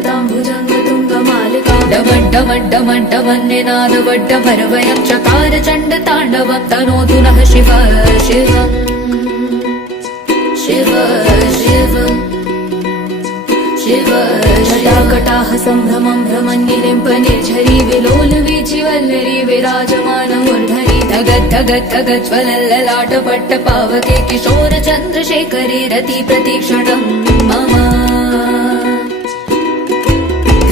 सतां भुजङ्गतुङ्गमालिका डमड्डमड्डमड्डमन्निनादवड्डभरवयं चकार चण्डताण्डवं तनोतु नः शिव शिव शिव शिव जटाकटाह सम्भ्रमं भ्रमन्निलिम्प निर्झरी विलोलवीचिवल्लरी विराजमानमूर्धनि धगद्धगद्धगज्ज्वलल्ललाटपट्टपावके किशोर चन्द्रशेखरे रति प्रतीक्षणं मम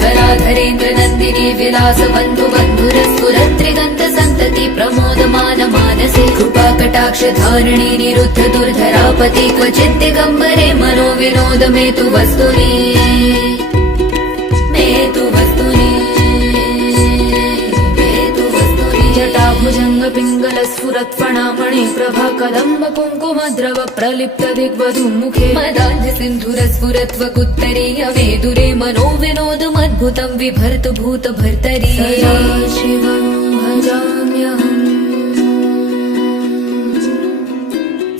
धराधरेन्द्र नन्दिनी विलास बन्धु बन्धुरस्फुरत्रिगन्त सन्तति प्रमोदमान मानसे कृपाकटाक्ष धारिणी निरुद्ध दुर्धरापति क्वचित् दिगम्बरे मनो विनोद मे तु वस्तुनि जटाभुजङ्ग पिङ्गल स्फुरत्फणामणि प्रभा कदम्ब कुङ्कुमद्रव प्रलिप्त दिग्वधूमुखे मदान्ध सिन्धुर स्फुरत्वकुत्तरीय वेदुरे मनो विनोदमद्भुतं विभर्त भूत भर्तरी शिवं भजाम्यहम्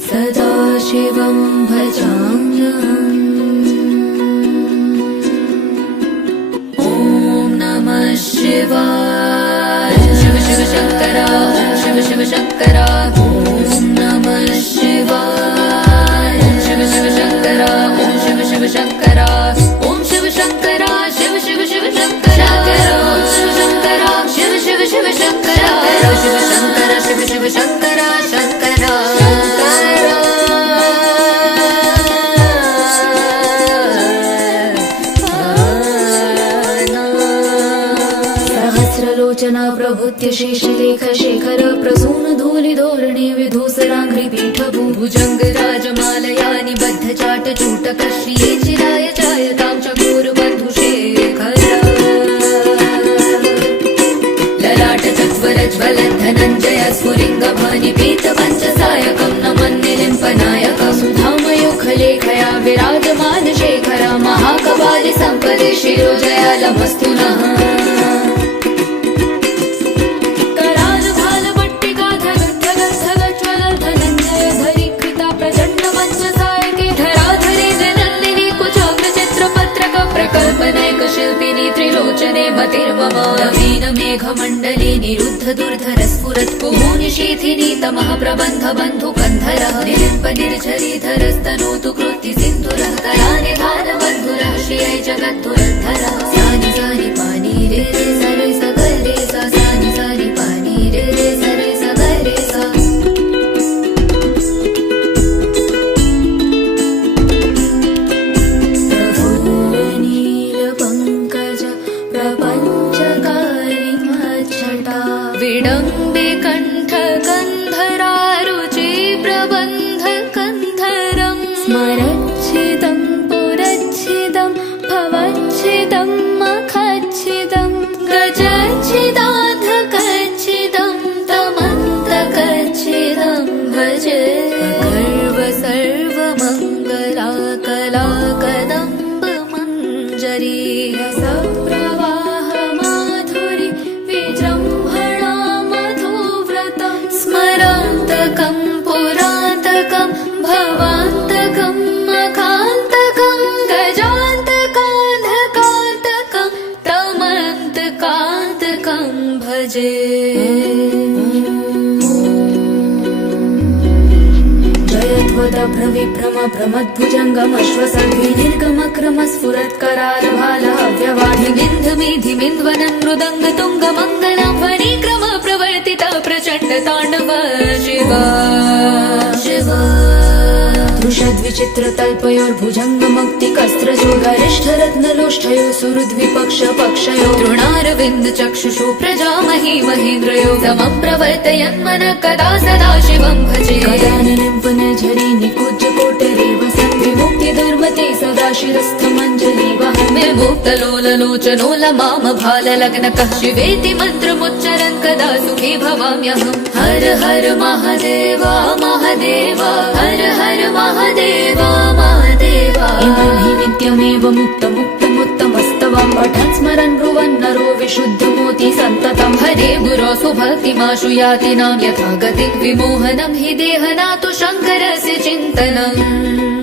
सदा शिवं भजाम्यहम् ॐ नमः शिवाय शिव शिव शंकरा शिव शिव शंकरा ॐ नमः शिवाय शिव शिव शंकरा शिव शिव शंकरा ॐ शिव शंकरा शिव शिव शिव शंकरा शिव शंकरा शिव शिव शिव शंकरा शिव शंकरा शिव शिव शंकरा शंकरा सहस्रलोचना प्रभुत्य शेषलेख शेखर प्रसून धूलि धोरणे विधूसराङ्घ्रि पीठभू भुजङ्ग राजमालया निबद्ध चाट चूटक श्रिये चिराय चायतां चकोरबन्धु शेखर ललाट चत्वर ज्वलन् धनञ्जय स्फुरिङ्गभानि पीत पञ्चसायकं नमन्निलिम्पनायकं सुधामयोखलेखया विराजमान शेखर महाकवालि सम्पदे शिरोजयालमस्तु नः शिल्पिनी त्रिलोचने मतिर्मम नवीन मेघमण्डले निरुद्ध दुर्धर स्फुरत् कुमुनिशीथिनी तमः प्रबन्ध बन्धु कन्धरः निलिम्प निर्झरीधरस्तनोतु कृत्ति सिन्धुरः कलानिधान बन्धुरः श्रियै जगद्धुरन्धरः सानि सानि पानी रे रे सरे सगरे रे सा सानि सानि पानी रे रे सरे सगरे रे सा विडम्बे कण्ठ कन्धरारुचि प्रबन्ध कन्धरं स्मरच्छिदं पुरच्छिदं भवच्छिदं मखच्छिदं गजच्छिदाधकच्छिदं तमन्तकच्छिदं भजे गर्व सर्वमङ्गला कला कदम्ब मञ्जरी रसप्रवाह माधुरी विजृम्भणा मधुव्रतं स्मरान्तकं पुरान्तकं भवान्तकं मखान्तकं गजान्तकान्धकान्तकं तमन्तकान्तकं भजे भ्रविभ्रम भ्रमद्भुजङ्गमश्वसर्वी निर्गमक्रम स्फुरत्करालभालः व्यवाढिमिन्धमिन्ध्वनं मृदङ्ग तुङ्गमङ्गलं वनिक्रम प्रवर्तित प्रचण्ड ताण्डव शिव शिव दृशद्विचित्रतल्पयोर्भुजङ्गमुक्तिकस्त्रजो गरिष्ठरत्नलोष्ठयो सुहृद्विपक्ष पक्षयो तृणारविन्द चक्षुषु प्रजामही महेन्द्रयो समं प्रवर्तयन् मनः कदा सदा शिवं भजे कदा निलिम्पनझरी निकुञ्ज कोटरे वसन् विमुक्ति दुर्मते सदा शिरस्थमञ्जलि वहन् विमुक्तलोललोचनो लमाम भाललग्नकः शिवेति मन्त्रमुच्चरन् कदा सुखी भवाम्यहम् हर हर महादेवा महादेवा हर हर महादेवा महादेवा इमहि नित्यमेव मुक्तमुत्तमस्तवं पठन् स्मरन् ब्रुवन् नरो विशुद्धमोति सन्ततं हरे गुरो सुभक्तिमाशु याति नाम यथा गतिं विमोहनं हि देहनातु शङ्करस्य चिन्तनम्